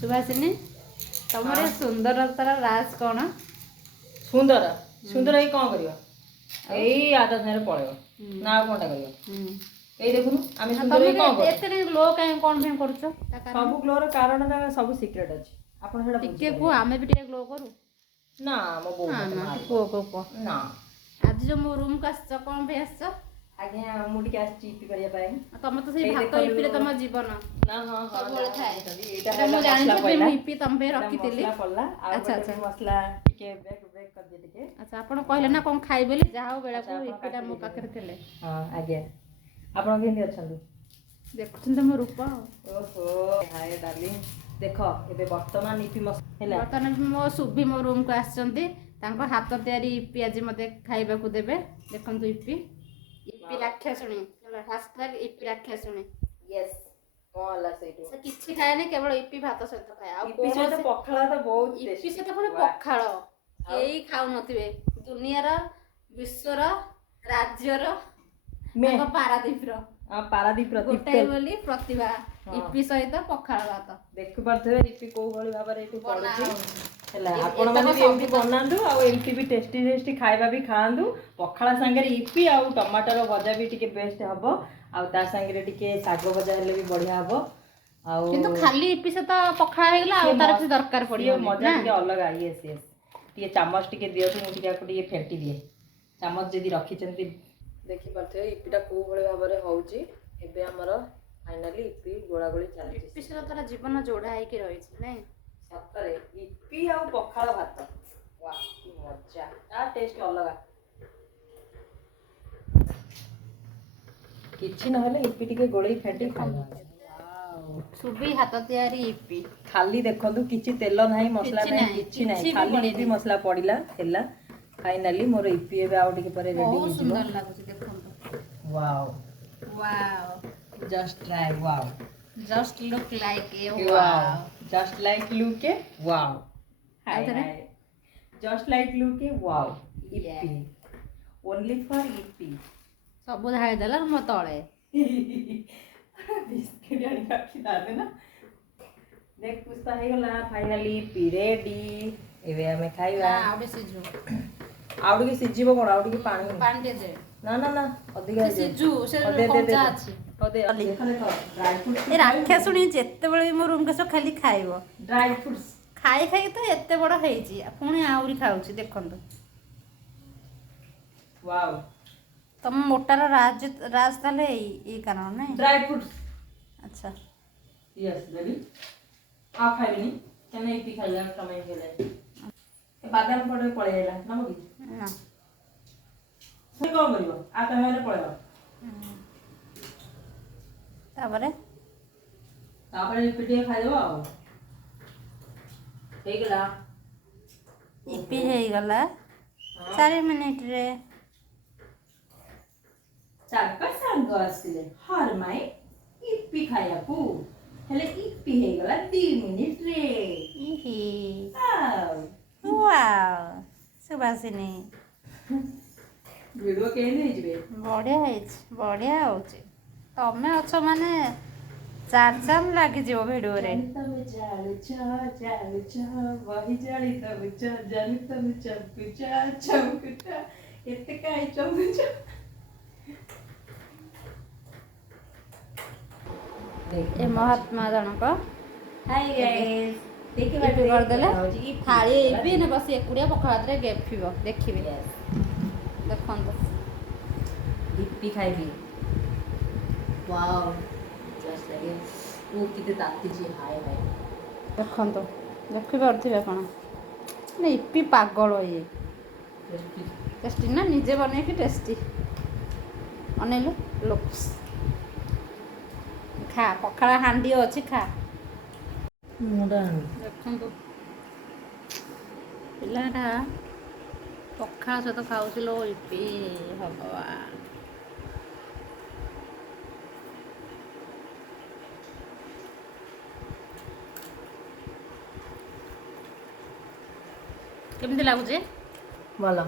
सुभाषिनी तुम सुंदरतार राज कौन? सुंदर सुंदर ये कौन करियो एई आधा थारे पळेयो ना कोनटा करियो एई देखुनु आमे सुंदर ये कौन करियो एते ग्लो काहे कोन फेम करछो सब ग्लोर कारण सब सिक्रेट अछि आपण सेडा टिके को आमे भी टिके ग्लो करू ना मो बो ना को ना आज जो मो रूम का कोन पे आछो आज्ञा मु टिके आछि इपी करिया पाए तमे तो सेई भात इपी रे तम जीवन ना हां सब बोले थाए एटा मो जानि छे मु इपी तम पे रखितिली अच्छा अच्छा मसला टिके बेक बेक कर दे टिके अच्छा आपण कहले ना कोन खाइ बेली जाओ बेला को इपीटा मो पाखरे थिले हां आज्ञा आपण केंदी अछंदी देखुछन तम रूप ओहो हाय डार्लिंग देखो एबे वर्तमान इपी मस हैला वर्तमान मो सुभी मो रूम को आछंती तांको हाथ तयारी इपी आज मते खाइबा को देबे देखंतु इपी राक्षसुणी हैशटैग इपी राक्षसुणी यस कोला सेटू से किछि खाए नै केवल इपी भात सहित खाए आ इपी सहित पखाळा त बहुत टेस्टी इपी सहित पुଣି पखाळ केही खाउ नथिबे दुनियार विश्वर राज्यर में पारादीप गोटाई बोली प्रतिभा इपी सहित पखाळ भात देखि परथबे इपी को भली भाबरे एटू पडुची हैला आपण माने भी एमपी बनांदु आ एमपी भी टेस्टी टेस्टी खाइबा भी खांदु पखाळा संगे इपी आ टमाटर भजा भी टिके बेस्ट हबो आ ता संगे टिके साग भजा हेले भी बढ़िया हबो आ किंतु खाली इपी से त पखाळा हेगला आ तार କିଛି दरकार पडियो मजा टिके अलग आइएस यस टिके चामच टिके दियो मु टिके को टिके फेंटी दिए चामच जदी रखी चंती देखि परथे इपीटा को भले भाबरे होउची एबे हमर फाइनली इपी गोळा गोळी चली इपी से तोरा जीवन जोड़ा है कि रही छी नै सतरे इपी आ पखाळ भात वाह की मजा आ टेस्ट अलग किछि न हले इपी टिके गोळी फेंटी खाइबा सुबी हाथ तयारी इपी खाली देखंतु किछि तेल नाही मसला नाही किछि नाही खाली इपी मसला पडिला हैला फाइनली मोर इपी एबे आउ टिके परे रेडी बहुत सुंदर लागुची देखंतु wow wow just try wow just look like a wow just like look A wow hi just like look A wow EP only for EP सब धाई देला म तळे बिस्किट आनी रखी दादे ना देख पुस्ता हे गला फाइनली इपी रेडी एबे हमें खाइबा आउडे सिजु आउडे सिजिबो कोन आउडे पानी पानी दे ना ना ना अधिका सिजु से कंचा अछि ओदे ड्राई फ्रूट्स ए राक्षसुणी जेते बेले मो रूम के खाली खाइबो ड्राई फ्रूट्स खाई खाई तो एते बड़ हेची पुणी आउरी खाउची देखंतु वाओ तुम मोटार राज राज ताले ई कारण नै ड्राई फ्रूट्स अच्छा यस बेबी आ खाइबनी केने इपी खाइला समय गेले ए बादाम पड़े पळे आइला नमो की ना से कोन करिवो आ तमेरे पळेबो तापरे इपी टे खाइ देबो हे गेला इपी हे गला 4 मिनिट रे चार सांग आसले हर माय इपी खाइयाकू हेले इपी हे गला 2 मिनिट रे इही वाओ वाओ सुभाषिनी वीडियो केने हिजबे बढ़िया होची तमे अछो माने चार चाम लागी जीवो वीडियो रे तमे जालू छ वही जाली तमे जानी तमे चमकुचा एते काई चमकुचा ए महात्मा जनक हाय गाइस देखि इपी कर देले थाली इपी ने बस एकुडिया पखात रे गेफिबो देखिबे देखन तो इपी खाइबी वाओ जस्ट लाइक ओ किते ताती जी हाय भाई देखन तो देखि परथिबे कोन ने इपी पागल ये टेस्टी ना निजे बने कि टेस्टी अनेलो लुक्स खा पखाड़ा हांडी अछि खा मुडा देखंतु पिलाटा पखाड़ा सहित खाउथिलो इपी भगवान केमती लागुचे बोलो